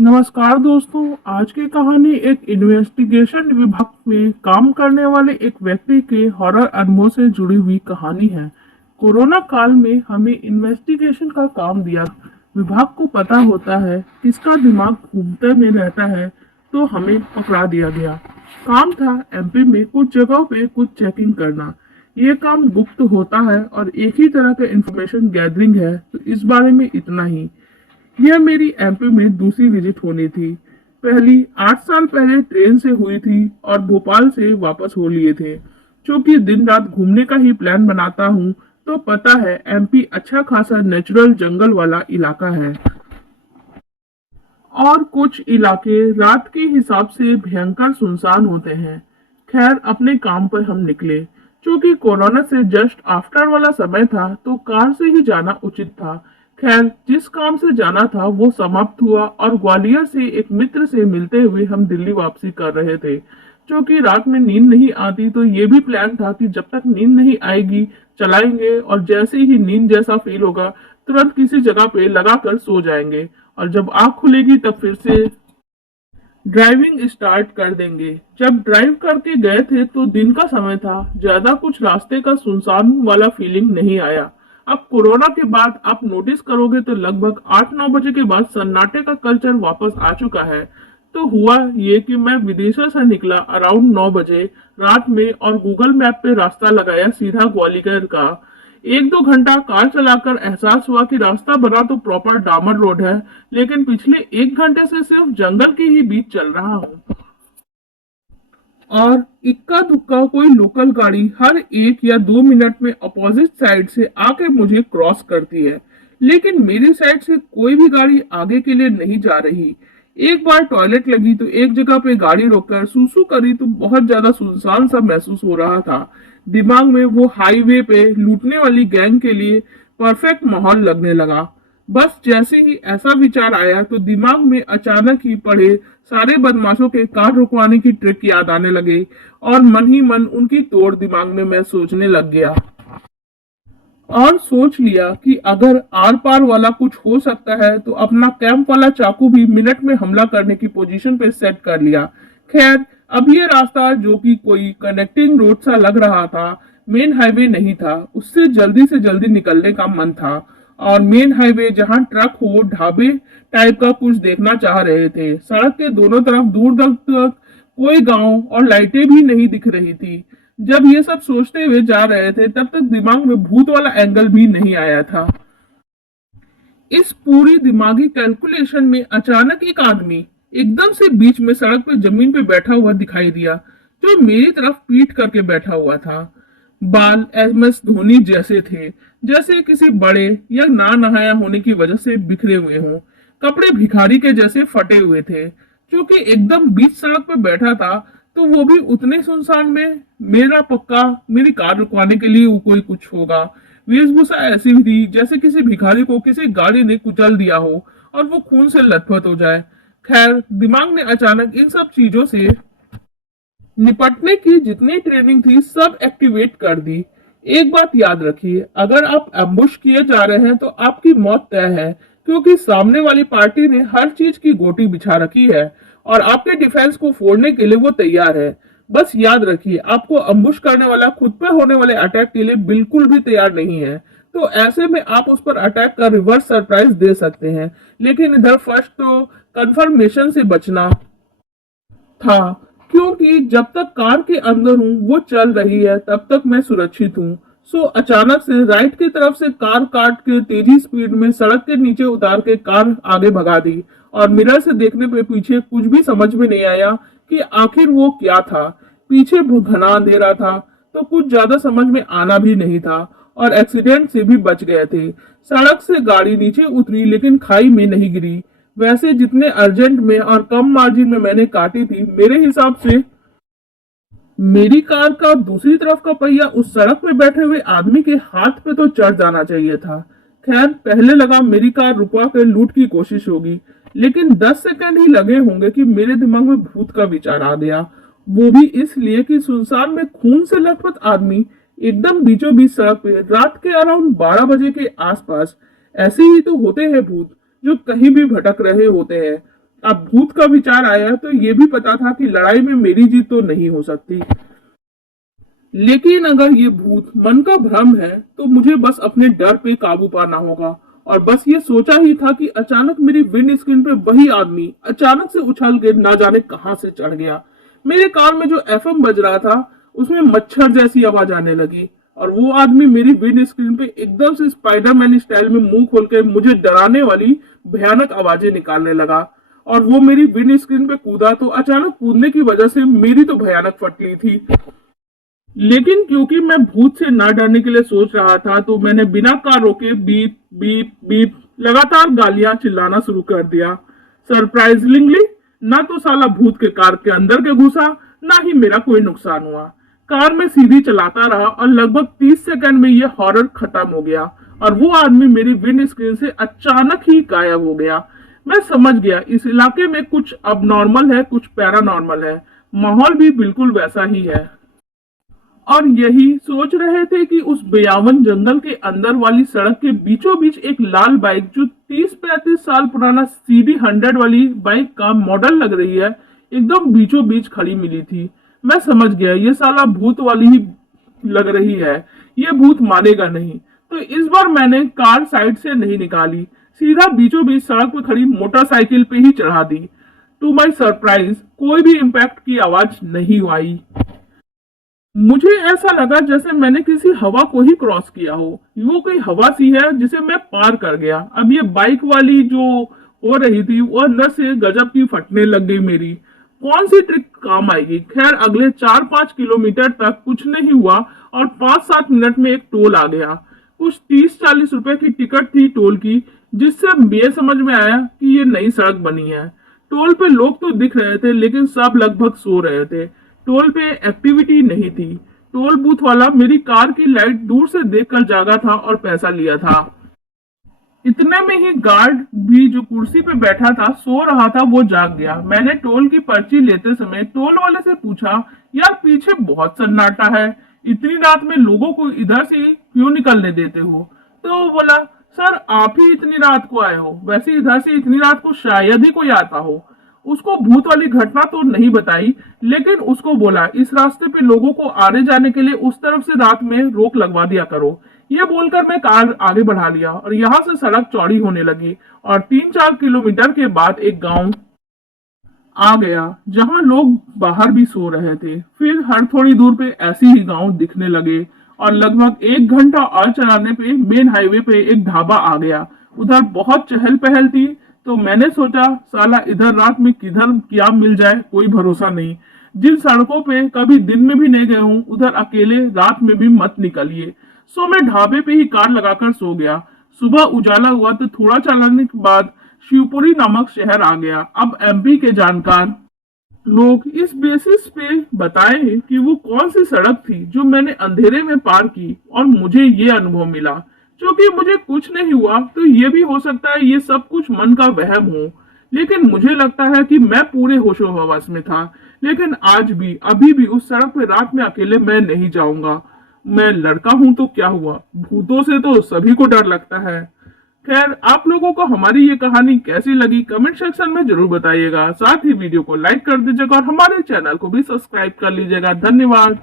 नमस्कार दोस्तों। आज की कहानी एक इन्वेस्टिगेशन विभाग में काम करने वाले एक व्यक्ति के हॉरर अनुभव से जुड़ी हुई कहानी है। कोरोना काल में हमें इन्वेस्टिगेशन का काम दिया। विभाग को पता होता है किसका दिमाग घूमते में रहता है, तो हमें पकड़ा दिया गया। काम था एमपी में कुछ जगहों पे कुछ चेकिंग करना। ये काम गुप्त होता है और एक ही तरह का इंफॉर्मेशन गैदरिंग है, तो इस बारे में इतना ही। यह मेरी एमपी में दूसरी विजिट होनी थी। पहली 8 साल पहले ट्रेन से हुई थी और भोपाल से वापस हो लिए थे। क्योंकि दिन रात घूमने का ही प्लान बनाता हूँ, तो पता है एमपी अच्छा खासा नेचुरल जंगल वाला इलाका है और कुछ इलाके रात के हिसाब से भयंकर सुनसान होते हैं। खैर, अपने काम पर हम निकले। क्योंकि कोरोना से जस्ट आफ्टर वाला समय था, तो कार से ही जाना उचित था। खैर, जिस काम से जाना था वो समाप्त हुआ और ग्वालियर से एक मित्र से मिलते हुए हम दिल्ली वापसी कर रहे थे। क्योंकि रात में नींद नहीं आती, तो ये भी प्लान था कि जब तक नींद नहीं आएगी चलाएंगे, और जैसे ही नींद जैसा फील होगा तुरंत किसी जगह पे लगाकर सो जाएंगे, और जब आँख खुलेगी तब फिर से ड्राइविंग स्टार्ट कर देंगे। जब ड्राइव करके गए थे तो दिन का समय था, ज्यादा कुछ रास्ते का सुनसान वाला फीलिंग नहीं आया। अब कोरोना के बाद आप नोटिस करोगे तो लगभग 8-9 बजे के बाद सन्नाटे का कल्चर वापस आ चुका है। तो हुआ ये कि मैं विदेशों से निकला अराउंड 9 बजे रात में और गूगल मैप पे रास्ता लगाया सीधा ग्वालियर का। 1-2 घंटा कार चलाकर एहसास हुआ कि रास्ता बना तो प्रॉपर डामर रोड है, लेकिन पिछले 1 घंटे से सिर्फ जंगल के ही बीच चल रहा हूँ और इक्का दुक्का कोई लोकल गाड़ी हर 1 या 2 मिनट में अपोजिट साइड से आके मुझे क्रॉस करती है। लेकिन मेरी साइड से कोई भी गाड़ी आगे के लिए नहीं जा रही। एक बार टॉयलेट लगी तो एक जगह पे गाड़ी रोककर सूसू करी तो बहुत ज्यादा सुनसान सा महसूस हो रहा था। दिमाग में वो हाईवे पे लूटने वाली गैंग के लिए परफेक्ट माहौल लगने लगा। बस जैसे ही ऐसा विचार आया तो दिमाग में अचानक ही पड़े सारे बदमाशों के कार रुकवाने की ट्रिक याद आने लगे और मन ही मन उनकी तोड़ दिमाग में मैं सोचने लग गया और सोच लिया कि अगर आर पार वाला कुछ हो सकता है तो अपना कैंप वाला चाकू भी मिनट में हमला करने की पोजीशन पे सेट कर लिया। खैर, अब ये रास्ता जो कि कोई कनेक्टिंग रोड सा लग रहा था, मेन हाईवे नहीं था। उससे जल्दी से जल्दी निकलने का मन था और मेन हाईवे जहां ट्रक हो ढाबे टाइप का कुछ देखना चाह रहे थे। सड़क के दोनों तरफ दूर तक कोई गांव और लाइटें भी नहीं दिख रही थी। जब ये सब सोचते हुए जा रहे थे तब तक दिमाग में भूत वाला एंगल भी नहीं आया था। इस पूरी दिमागी कैलकुलेशन में अचानक एक आदमी एकदम से बीच में सड़क पे जमीन पे बैठा हुआ दिखाई दिया, जो मेरी तरफ पीठ करके बैठा हुआ था। बाल एमएस धोनी जैसे थे, जैसे किसी बड़े या ना नहाया होने की वजह से बिखरे हुए हों। कपड़े भिखारी के जैसे फटे हुए थे। क्योंकि एकदम बीच सड़क पे बैठा था, तो वो भी उतने सुनसान में। मेरा पक्का मेरी कार रुकवाने के लिए वो कोई कुछ होगा। वेशभूषा ऐसी भी थी जैसे किसी भिखारी को किसी गाड़ी ने कुचल दिया हो और वो खून से लथपथ हो जाए। खैर, दिमाग ने अचानक इन सब चीजों से निपटने की जितनी ट्रेनिंग थी सब एक्टिवेट कर दी। एक बात याद रखिए, अगर आप एम्बुश किए जा रहे हैं तो आपकी मौत तय है। क्योंकि सामने वाली पार्टी ने हर चीज की गोटी बिछा रखी है और आपके डिफेंस को फोड़ने के लिए वो तैयार है। बस याद रखिए, आपको अम्बुश करने वाला खुद पे होने वाले अटैक के लिए बिल्कुल भी तैयार नहीं है। तो ऐसे में आप उस पर अटैक का रिवर्स सरप्राइज दे सकते हैं। लेकिन इधर फर्स्ट तो कंफर्मेशन से बचना था। क्योंकि जब तक कार के अंदर हूँ वो चल रही है, तब तक मैं सुरक्षित हूँ। सो अचानक से राइट की तरफ से कार काट के तेजी स्पीड में सड़क के नीचे उतार के कार आगे भगा दी। और मिरर से देखने पे पीछे कुछ भी समझ में नहीं आया कि आखिर वो क्या था। पीछे घना अंधेरा था, तो कुछ ज्यादा समझ में आना भी नहीं था और एक्सीडेंट से भी बच गए थे। सड़क से गाड़ी नीचे उतरी लेकिन खाई में नहीं गिरी। वैसे जितने अर्जेंट में और कम मार्जिन में मैंने काटी थी, मेरे हिसाब से मेरी कार का दूसरी तरफ का पहिया उस सड़क पे बैठे हुए आदमी के हाथ पे तो चढ़ जाना चाहिए था। खैर, पहले लगा मेरी कार रुकवा कर लूट की कोशिश होगी, लेकिन 10 सेकंड ही लगे होंगे कि मेरे दिमाग में भूत का विचार आ गया। वो भी इसलिए कि सुनसान में खून से लथपथ आदमी एकदम बीचों बीच सड़क पे रात के अराउंड 12 बजे के आसपास। ऐसे ही तो होते हैं भूत, जो कहीं भी भटक रहे होते हैं। अब भूत का विचार आया तो ये भी पता था कि लड़ाई में मेरी जीत तो नहीं हो सकती। लेकिन अगर ये भूत मन का भ्रम है तो मुझे बस अपने डर पे काबू पाना होगा। और बस ये सोचा ही था कि अचानक मेरी विंड स्क्रीन पे वही आदमी अचानक से उछल के ना जाने कहां से चढ़ गया। मेरे कार में जो एफएम बज रहा था उसमें मच्छर जैसी आवाज आने लगी और वो आदमी मेरी विंड स्क्रीन पे एकदम से स्पाइडरमैन स्टाइल में मुंह खोल के मुझे डराने वाली भयानक आवाजें निकालने लगा। और वो मेरी विंड स्क्रीन पे कूदा तो अचानक कूदने की वजह से मेरी तो भयानक फट ली थी। लेकिन क्योंकि मैं भूत से ना डरने के लिए सोच रहा था तो मैंने बिना कार रोके बीप बीप बीप लगातार गालियां चिल्लाना शुरू कर दिया। सरप्राइजिंगली ना तो साला भूत के कार के अंदर के घुसा ना ही मेरा कोई नुकसान हुआ। कार में सीधी चलाता रहा और लगभग 30 सेकंड में ये हॉरर खत्म हो गया और वो आदमी मेरी विंड स्क्रीन से अचानक ही गायब हो गया। मैं समझ गया इस इलाके में कुछ अब नॉर्मल है, कुछ पैरानॉर्मल है। माहौल भी बिल्कुल वैसा ही है। और यही सोच रहे थे कि उस बेयावन जंगल के अंदर वाली सड़क के बीचों बीच एक लाल बाइक जो 30-35 साल पुराना CD100 वाली बाइक का मॉडल लग रही है एकदम बीचों बीच खड़ी मिली थी। मैं समझ गया ये साला भूत वाली ही लग रही है, ये भूत मानेगा नहीं। तो इस बार मैंने कार साइड से नहीं निकाली, सीधा बीचों बीच सड़क पर खड़ी मोटरसाइकिल पे ही चढ़ा दी। टू माई सरप्राइज कोई भी इम्पैक्ट की आवाज नहीं आई। मुझे ऐसा लगा जैसे मैंने किसी हवा को ही क्रॉस किया हो। वो कोई हवा सी है जिसे मैं पार कर गया। अब ये बाइक वाली जो हो रही थी वो अंदर से गजब की फटने लग गई मेरी। कौन सी ट्रिक काम आएगी। खैर अगले 4-5 किलोमीटर तक कुछ नहीं हुआ और 5-7 मिनट में एक टोल आ गया। कुछ 30-40 रुपए की टिकट थी टोल की, जिससे ये समझ में आया कि ये नई सड़क बनी है। टोल पे लोग तो दिख रहे थे लेकिन सब लगभग सो रहे थे। टोल पे एक्टिविटी नहीं थी। टोल बूथ वाला मेरी कार की लाइट दूर से देखकर जागा था और पैसा लिया था। इतने में ही गार्ड भी जो कुर्सी पे बैठा था सो रहा था, वो जाग गया। मैंने टोल की पर्ची लेते समय टोल वाले से पूछा, यार पीछे बहुत सन्नाटा है, इतनी रात में लोगों को इधर से क्यों निकलने देते हो। तो वो बोला, सर आप ही इतनी रात को आए हो, वैसे इधर से इतनी रात को शायद ही कोई आता हो। उसको भूत वाली घटना तो नहीं बताई, लेकिन उसको बोला इस रास्ते पे लोगों को आने जाने के लिए उस तरफ से रात में रोक लगवा दिया करो। ये बोलकर मैं कार आगे बढ़ा लिया और यहाँ से सड़क चौड़ी होने लगी और 3-4 किलोमीटर के बाद एक गांव आ गया जहां लोग बाहर भी सो रहे थे। फिर हर थोड़ी दूर पे ऐसे ही गांव दिखने लगे और लगभग 1 घंटा और चलाने पे मेन हाईवे पे एक ढाबा आ गया। उधर बहुत चहल पहल थी तो मैंने सोचा साला इधर रात में किधर क्या मिल जाए कोई भरोसा नहीं। जिन सड़कों पे कभी दिन में भी नहीं गए हूँ उधर अकेले रात में भी मत निकलिए। सो मैं ढाबे पे ही कार लगाकर सो गया। सुबह उजाला हुआ तो थोड़ा चलाने के बाद शिवपुरी नामक शहर आ गया। अब MP के जानकार लोग इस बेसिस पे बताए कि वो कौन सी सड़क थी जो मैंने अंधेरे में पार की और मुझे ये अनुभव मिला। क्योंकि मुझे कुछ नहीं हुआ तो ये भी हो सकता है ये सब कुछ मन का वहम हो, लेकिन मुझे लगता है कि मैं पूरे होशो हवास में था। लेकिन आज भी अभी भी उस सड़क पे रात में अकेले मैं नहीं जाऊंगा। मैं लड़का हूं तो क्या हुआ, भूतों से तो सभी को डर लगता है। खैर आप लोगों को हमारी ये कहानी कैसी लगी कमेंट सेक्शन में जरूर बताइएगा। साथ ही वीडियो को लाइक कर दीजिएगा और हमारे चैनल को भी सब्सक्राइब कर लीजिएगा। धन्यवाद।